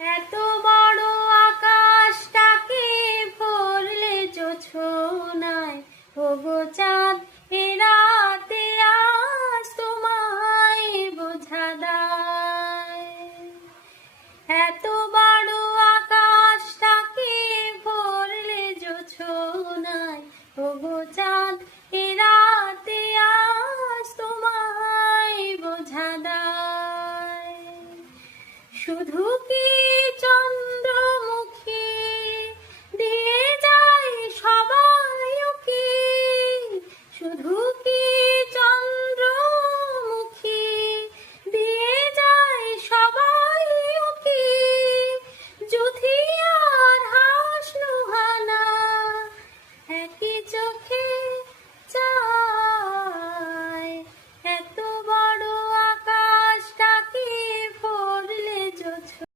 এত বড় আকাশটাকে ভরলে জোছনায়, ওগো চাঁদ এ রাতে আজ তোমায় বোঝা দায়। এত বড় আকাশটাকে ভরলে জোছনায়, ওগো চাঁদ এ রাতে আজ তোমায় বোঝা দায়। শুধু কি